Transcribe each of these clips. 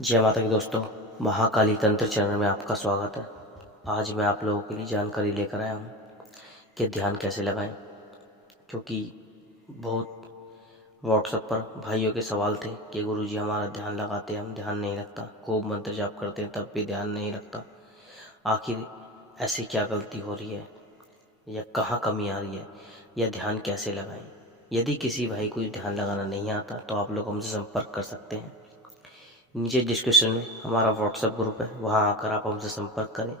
जय माता की दोस्तों, महाकाली तंत्र चैनल में आपका स्वागत है। आज मैं आप लोगों के लिए जानकारी लेकर आया हूँ कि ध्यान कैसे लगाएं, क्योंकि बहुत व्हाट्सएप पर भाइयों के सवाल थे कि गुरुजी हमारा ध्यान लगाते हैं, हम ध्यान नहीं लगता, खूब मंत्र जाप करते हैं तब भी ध्यान नहीं लगता। आखिर ऐसी क्या गलती हो रही है या कहाँ कमी आ रही है या ध्यान कैसे लगाएं। यदि किसी भाई को ध्यान लगाना नहीं आता तो आप लोग हमसे संपर्क कर सकते हैं। नीचे डिस्क्रिप्शन में हमारा व्हाट्सएप ग्रुप है, वहां आकर आप हमसे संपर्क करें।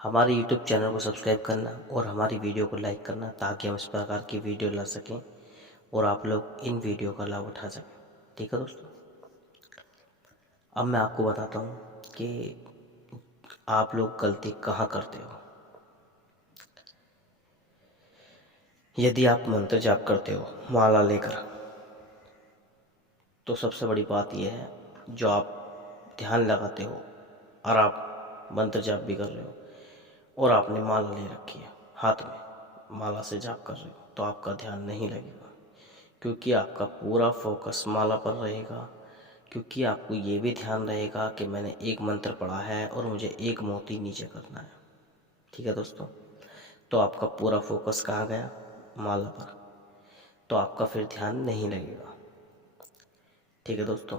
हमारे यूट्यूब चैनल को सब्सक्राइब करना और हमारी वीडियो को लाइक करना, ताकि हम इस प्रकार की वीडियो ला सकें और आप लोग इन वीडियो का लाभ उठा सकें। ठीक है दोस्तों, अब मैं आपको बताता हूँ कि आप लोग गलती कहाँ करते हो। यदि आप मंत्र जाप करते हो माला लेकर, तो सबसे बड़ी बात यह है, जो आप ध्यान लगाते हो और आप मंत्र जाप भी कर रहे हो और आपने माला ले रखी है हाथ में, माला से जाप कर रहे हो, तो आपका ध्यान नहीं लगेगा, क्योंकि आपका पूरा फोकस माला पर रहेगा। क्योंकि आपको ये भी ध्यान रहेगा कि मैंने एक मंत्र पढ़ा है और मुझे एक मोती नीचे करना है। ठीक है दोस्तों, तो आपका पूरा फोकस कहाँ गया? माला पर। तो आपका फिर ध्यान नहीं लगेगा। ठीक है दोस्तों,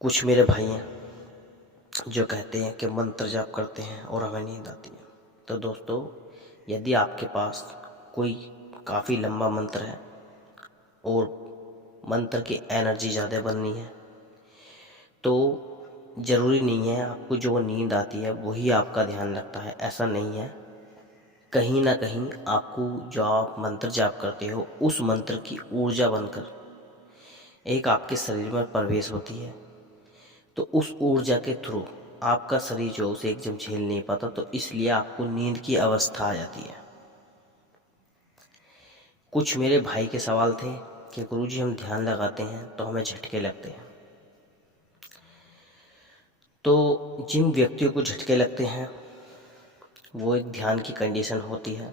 कुछ मेरे भाई हैं जो कहते हैं कि मंत्र जाप करते हैं और हमें नींद आती है। तो दोस्तों, यदि आपके पास कोई काफ़ी लंबा मंत्र है और मंत्र की एनर्जी ज़्यादा बननी है, तो ज़रूरी नहीं है आपको जो नींद आती है वही आपका ध्यान लगता है, ऐसा नहीं है। कहीं ना कहीं आपको जो आप मंत्र जाप करते हो उस मंत्र की ऊर्जा बनकर एक आपके शरीर में प्रवेश होती है, तो उस ऊर्जा के थ्रू आपका शरीर जो उसे एकदम झेल नहीं पाता, तो इसलिए आपको नींद की अवस्था आ जाती है। कुछ मेरे भाई के सवाल थे कि गुरुजी हम ध्यान लगाते हैं तो हमें झटके लगते हैं। तो जिन व्यक्तियों को झटके लगते हैं वो एक ध्यान की कंडीशन होती है,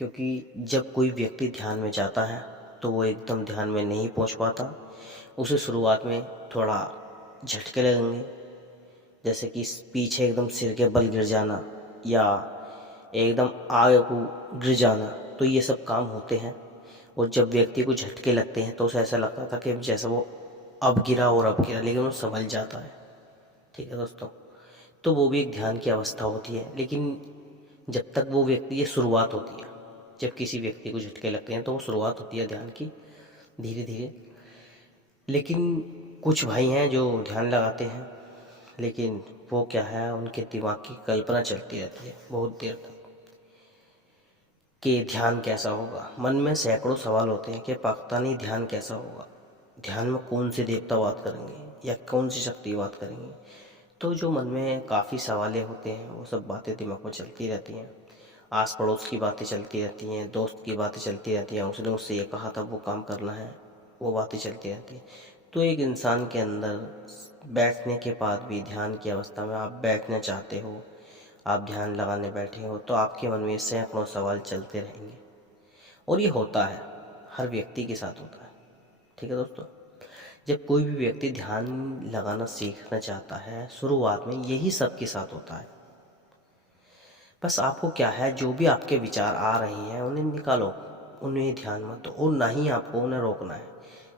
क्योंकि जब कोई व्यक्ति ध्यान में जाता है तो वो एकदम ध्यान में नहीं पहुंच पाता। उसे शुरुआत में थोड़ा झटके लगेंगे, जैसे कि पीछे एकदम सिर के बल गिर जाना या एकदम आगे को गिर जाना, तो ये सब काम होते हैं। और जब व्यक्ति को झटके लगते हैं तो उसे ऐसा लगता था कि जैसे वो अब गिरा और अब गिरा, लेकिन वो संभल जाता है। ठीक है दोस्तों, तो वो भी एक ध्यान की अवस्था होती है। लेकिन जब तक वो व्यक्ति, ये शुरुआत होती है, जब किसी व्यक्ति को झटके लगते हैं तो वो शुरुआत होती है ध्यान की, धीरे धीरे। लेकिन कुछ भाई हैं जो ध्यान लगाते हैं, लेकिन वो क्या है, उनके दिमाग की कल्पना चलती रहती है बहुत देर तक कि ध्यान कैसा होगा। मन में सैकड़ों सवाल होते हैं कि पता नहीं ध्यान कैसा होगा, ध्यान में कौन से देवता बात करेंगे या कौन सी शक्ति बात करेंगे। तो जो मन में काफ़ी सवालें होते हैं वो सब बातें दिमाग में चलती रहती हैं। आस पड़ोस की बातें चलती रहती हैं, दोस्त की बातें चलती रहती हैं, उसने उससे ये कहा था वो काम करना है, वो बातें चलती रहती हैं। तो एक इंसान के अंदर बैठने के बाद भी, ध्यान की अवस्था में आप बैठना चाहते हो, आप ध्यान लगाने बैठे हो, तो आपके मन में सैकड़ों सवाल चलते रहेंगे। और ये होता है, हर व्यक्ति के साथ होता है। ठीक है दोस्तों, जब कोई भी व्यक्ति ध्यान लगाना सीखना चाहता है, शुरुआत में यही सबके साथ होता है। बस आपको क्या है, जो भी आपके विचार आ रहे हैं उन्हें निकालो, उन्हें ध्यान मत दो और ना ही आपको उन्हें रोकना है।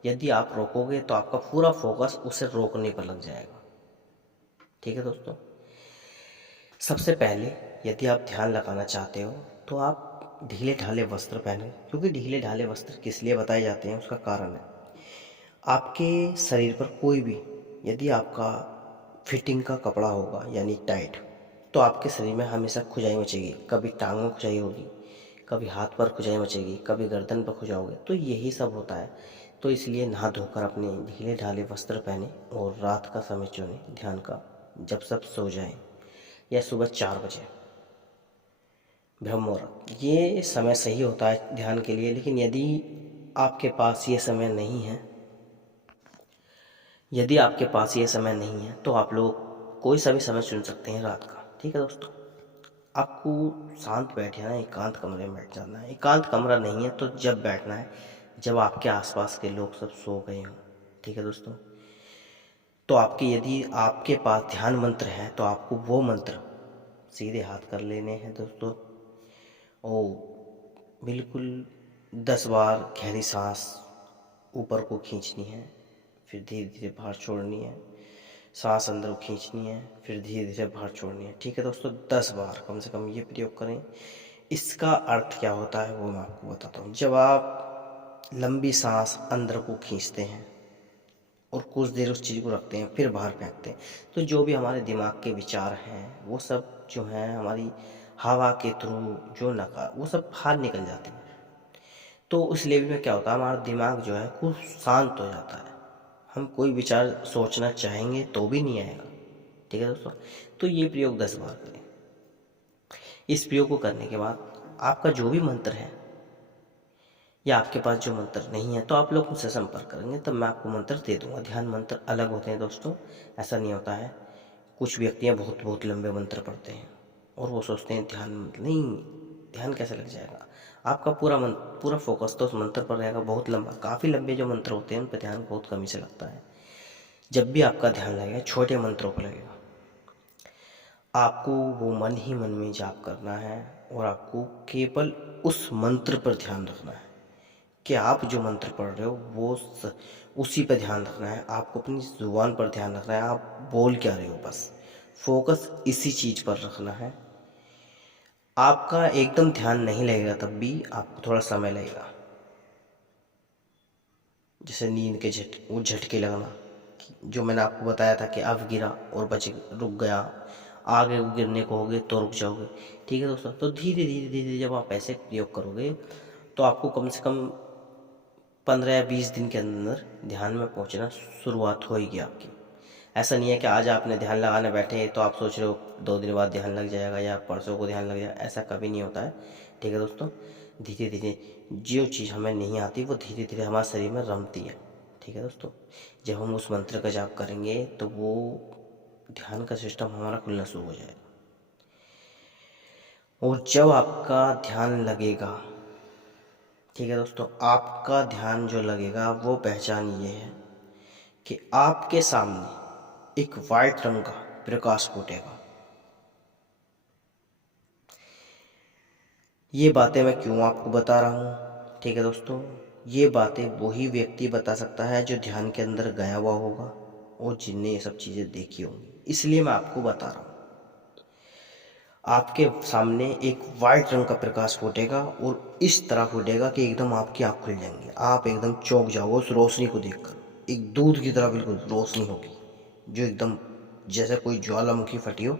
यदि आप रोकोगे तो आपका पूरा फोकस उसे रोकने पर लग जाएगा। ठीक है दोस्तों, सबसे पहले यदि आप ध्यान लगाना चाहते हो तो आप ढीले ढाले वस्त्र पहने, क्योंकि ढीले ढाले वस्त्र किस लिए बताए जाते हैं उसका कारण है। आपके शरीर पर कोई भी, यदि आपका फिटिंग का कपड़ा होगा यानी टाइट, तो आपके शरीर में हमेशा खुजाई मचेगी, कभी टांग में खुजाई होगी, कभी हाथ पर खुजाई मचेगी, कभी गर्दन पर खुजाओगे, तो यही सब होता है। तो इसलिए नहा धोकर अपने ढीले ढाले वस्त्र पहने और रात का समय चुने ध्यान का, जब सब सो जाएं या सुबह 4 बजे ब्रह्म मुहूर्त, ये समय सही होता है ध्यान के लिए। लेकिन यदि आपके पास ये समय नहीं है, यदि आपके पास ये समय नहीं है तो आप लोग कोई सा भी समय चुन सकते हैं रात का। ठीक है दोस्तों, आपको शांत बैठना है, एकांत कमरे में बैठ जाना है। एकांत कमरा नहीं है तो जब बैठना है जब आपके आसपास के लोग सब सो गए हों, ठीक है दोस्तों, तो आपके यदि आपके पास ध्यान मंत्र है तो आपको वो मंत्र सीधे हाथ कर लेने हैं दोस्तों, और बिल्कुल 10 बार गहरी सांस ऊपर को खींचनी है, फिर धीरे धीरे बाहर छोड़नी है, सांस अंदर को खींचनी है, फिर धीरे धीरे बाहर छोड़नी है। ठीक है दोस्तों, 10 बार कम से कम ये प्रयोग करें। इसका अर्थ क्या होता है वो मैं आपको बताता हूँ। जब आप लंबी सांस अंदर को खींचते हैं और कुछ देर उस चीज़ को रखते हैं फिर बाहर फेंकते हैं, तो जो भी हमारे दिमाग के विचार हैं वो सब जो हैं हमारी हवा के थ्रू जो नका वो सब बाहर निकल जाते हैं। तो उस लेवल में क्या होता है, हमारा दिमाग जो है कुछ शांत हो जाता है, हम कोई विचार सोचना चाहेंगे तो भी नहीं आएगा। ठीक है दोस्तों, तो ये प्रयोग 10 बार करें। इस प्रयोग को करने के बाद आपका जो भी मंत्र है या आपके पास जो मंत्र नहीं है तो आप लोग मुझसे संपर्क करेंगे तब मैं आपको मंत्र दे दूंगा। ध्यान मंत्र अलग होते हैं दोस्तों, ऐसा नहीं होता है। कुछ व्यक्तियाँ बहुत बहुत लंबे मंत्र पढ़ते हैं और वो सोचते हैं ध्यान नहीं, ध्यान कैसे लग जाएगा। आपका पूरा फोकस तो उस मंत्र पर रहेगा। बहुत लंबा, काफ़ी लंबे जो मंत्र होते हैं उन पर ध्यान बहुत कमी से लगता है। जब भी आपका ध्यान लगेगा छोटे मंत्रों पर लगेगा, आपको वो मन ही मन में जाप करना है और आपको केवल उस मंत्र पर ध्यान रखना है कि आप जो मंत्र पढ़ रहे हो उसी पर ध्यान रखना है। आपको अपनी जुबान पर ध्यान रखना है, आप बोल क्या रहे हो, बस फोकस इसी चीज़ पर रखना है। आपका एकदम ध्यान नहीं लगेगा, तब भी आपको थोड़ा समय लगेगा। जैसे नींद के वो झटके लगना, जो मैंने आपको बताया था कि अब गिरा और बच रुक गया, आगे गिरने को होगे तो रुक जाओगे। ठीक है दोस्तों, तो धीरे धीरे धीरे जब आप ऐसे प्रयोग करोगे तो आपको कम से कम 15 या 20 दिन के अंदर ध्यान में पहुंचना शुरुआत होगी आपकी। ऐसा नहीं है कि आज आपने ध्यान लगाने बैठे तो आप सोच रहे हो 2 दिन बाद ध्यान लग जाएगा या परसों को ध्यान लग जाएगा, ऐसा कभी नहीं होता है। ठीक है दोस्तों, धीरे धीरे जो चीज़ हमें नहीं आती वो धीरे धीरे हमारे शरीर में रमती है। ठीक है दोस्तों, जब हम उस मंत्र का जाप करेंगे तो वो ध्यान का सिस्टम हमारा खुलना शुरू हो जाएगा। और जब आपका ध्यान लगेगा, ठीक है दोस्तों, आपका ध्यान जो लगेगा वो पहचान ये है कि आपके सामने एक वाइट रंग का प्रकाश फूटेगा। ये बातें मैं क्यों आपको बता रहा हूँ, ठीक है दोस्तों, ये बातें वही व्यक्ति बता सकता है जो ध्यान के अंदर गया हुआ होगा और जिनने ये सब चीज़ें देखी होंगी, इसलिए मैं आपको बता रहा हूँ। आपके सामने एक वाइट रंग का प्रकाश फूटेगा और इस तरह फूटेगा कि एकदम आपकी आँख खुल जाएंगी, आप एकदम चौंक जाओगे उस रोशनी को देखकर। एक दूध की तरह बिल्कुल रोशनी होगी जो एकदम जैसे कोई ज्वालामुखी फटी हो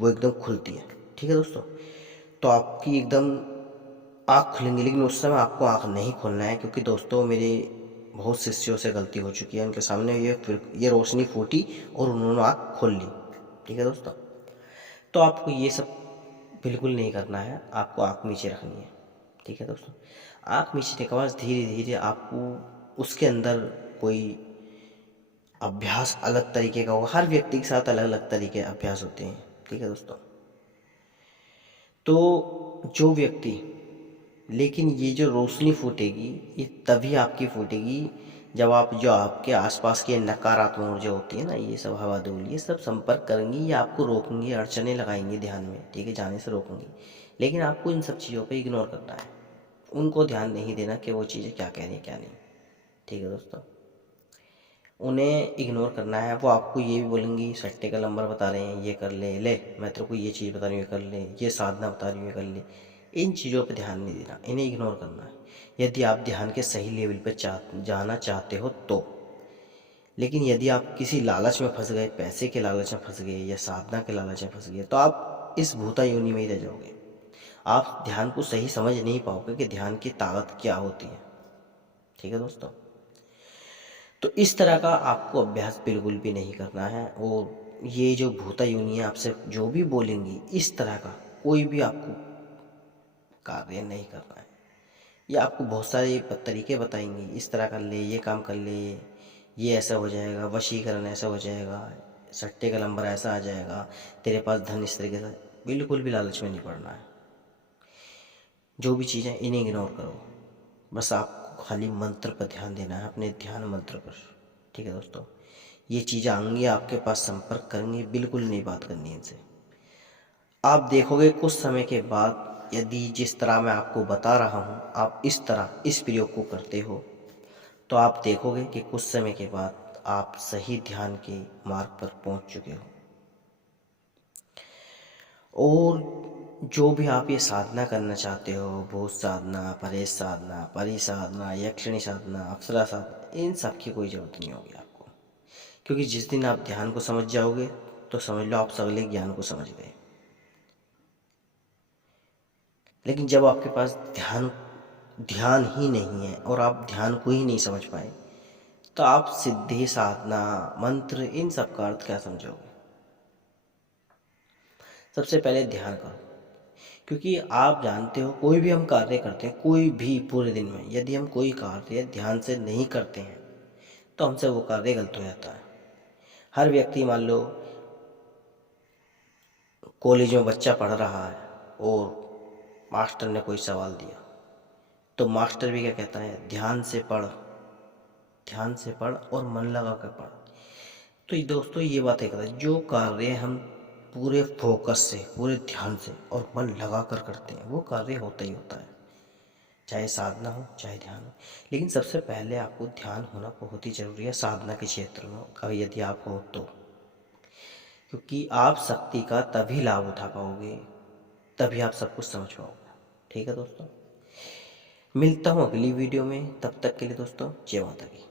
वो एकदम खुलती है। ठीक है दोस्तों, तो आपकी एकदम आँख खुलेंगी, लेकिन उस समय आपको आँख नहीं खोलना है, क्योंकि दोस्तों मेरे बहुत शिष्यों से गलती हो चुकी है। उनके सामने ये रोशनी फूटी और उन्होंने आँख खोल ली। ठीक है दोस्तों, तो आपको ये सब बिल्कुल नहीं करना है, आपको आँख नीचे रखनी है। ठीक है दोस्तों, आँख नीचे के बाद धीरे धीरे आपको उसके अंदर कोई अभ्यास अलग तरीके का होगा। हर व्यक्ति के साथ अलग अलग तरीके अभ्यास होते हैं। ठीक है दोस्तों, तो जो व्यक्ति, लेकिन ये जो रोशनी फूटेगी ये तभी आपकी फूटेगी जब आप जो आपके आसपास की नकारात्मक ऊर्जा होती है ना, ये सब हवा धूल ये सब संपर्क करेंगी, ये आपको रोकेंगे, अड़चने लगाएंगे ध्यान में। ठीक है, जाने से रोकेंगी, लेकिन आपको इन सब चीज़ों पे इग्नोर करना है, उनको ध्यान नहीं देना कि वो चीज़ें क्या कह रही हैं क्या नहीं। ठीक है दोस्तों, उन्हें इग्नोर करना है। वो आपको ये भी बोलेंगी सट्टे का नंबर बता रहे हैं, ये कर ले, ले मैं तेरे को ये चीज़ बता रही हूँ ये कर ले, ये साधना बता रही हूँ ये कर ले। इन चीज़ों पे ध्यान नहीं देना, इन्हें इग्नोर करना है यदि आप ध्यान के सही लेवल पे जाना चाहते हो तो। लेकिन यदि आप किसी लालच में फंस गए, पैसे के लालच में फंस गए या साधना के लालच में फंस गए, तो आप इस भूता योनि में ही रह जाओगे। आप ध्यान को सही समझ नहीं पाओगे कि ध्यान की ताकत क्या होती है। ठीक है दोस्तों, तो इस तरह का आपको अभ्यास बिल्कुल भी नहीं करना है। और ये जो भूता योनि आपसे जो भी बोलेंगी इस तरह का कोई भी आपको कार्य नहीं करना है। ये आपको बहुत सारे तरीके बताएंगे, इस तरह कर ले, ये काम कर ले, ये ऐसा हो जाएगा, वशीकरण ऐसा हो जाएगा, सट्टे का नंबर ऐसा आ जाएगा, तेरे पास धन इस तरीके से। बिल्कुल भी लालच में नहीं पड़ना है। जो भी चीज़ें इन्हें इग्नोर करो, बस आपको खाली मंत्र पर ध्यान देना है, अपने ध्यान मंत्र पर। ठीक है दोस्तों, ये चीज़ें आएंगी आपके पास, संपर्क करेंगे, बिल्कुल नहीं बात करनी है इनसे। आप देखोगे कुछ समय के बाद, यदि जिस तरह मैं आपको बता रहा हूँ आप इस तरह इस प्रयोग को करते हो, तो आप देखोगे कि कुछ समय के बाद आप सही ध्यान के मार्ग पर पहुँच चुके हो। और जो भी आप ये साधना करना चाहते हो, भूत साधना, परेश साधना, परी साधना, यक्षिणी साधना, अप्सरा साधना, इन सब की कोई ज़रूरत नहीं होगी आपको। क्योंकि जिस दिन आप ध्यान को समझ जाओगे तो समझ लो आप सगले ज्ञान को समझ गए। लेकिन जब आपके पास ध्यान ही नहीं है और आप ध्यान को ही नहीं समझ पाए, तो आप सिद्धि, साधना, मंत्र, इन सब का अर्थ क्या समझोगे। सबसे पहले ध्यान करो। क्योंकि आप जानते हो कोई भी हम कार्य करते हैं, कोई भी पूरे दिन में यदि हम कोई कार्य ध्यान से नहीं करते हैं तो हमसे वो कार्य गलत हो जाता है। हर व्यक्ति, मान लो कॉलेज में बच्चा पढ़ रहा है और मास्टर ने कोई सवाल दिया, तो मास्टर भी क्या कहता है, ध्यान से पढ़, ध्यान से पढ़ और मन लगा कर पढ़। तो ये दोस्तों ये बात है, जो कार्य हम पूरे फोकस से, पूरे ध्यान से और मन लगा कर करते हैं, वो कार्य होता ही होता है, चाहे साधना हो चाहे ध्यान हो। लेकिन सबसे पहले आपको ध्यान होना बहुत ही ज़रूरी है साधना के क्षेत्र में, अगर यदि आप हो तो। क्योंकि आप शक्ति का तभी लाभ उठा पाओगे, तभी आप सब कुछ समझ पाओगे। ठीक है दोस्तों, मिलता हूँ अगली वीडियो में, तब तक के लिए दोस्तों जय माता की।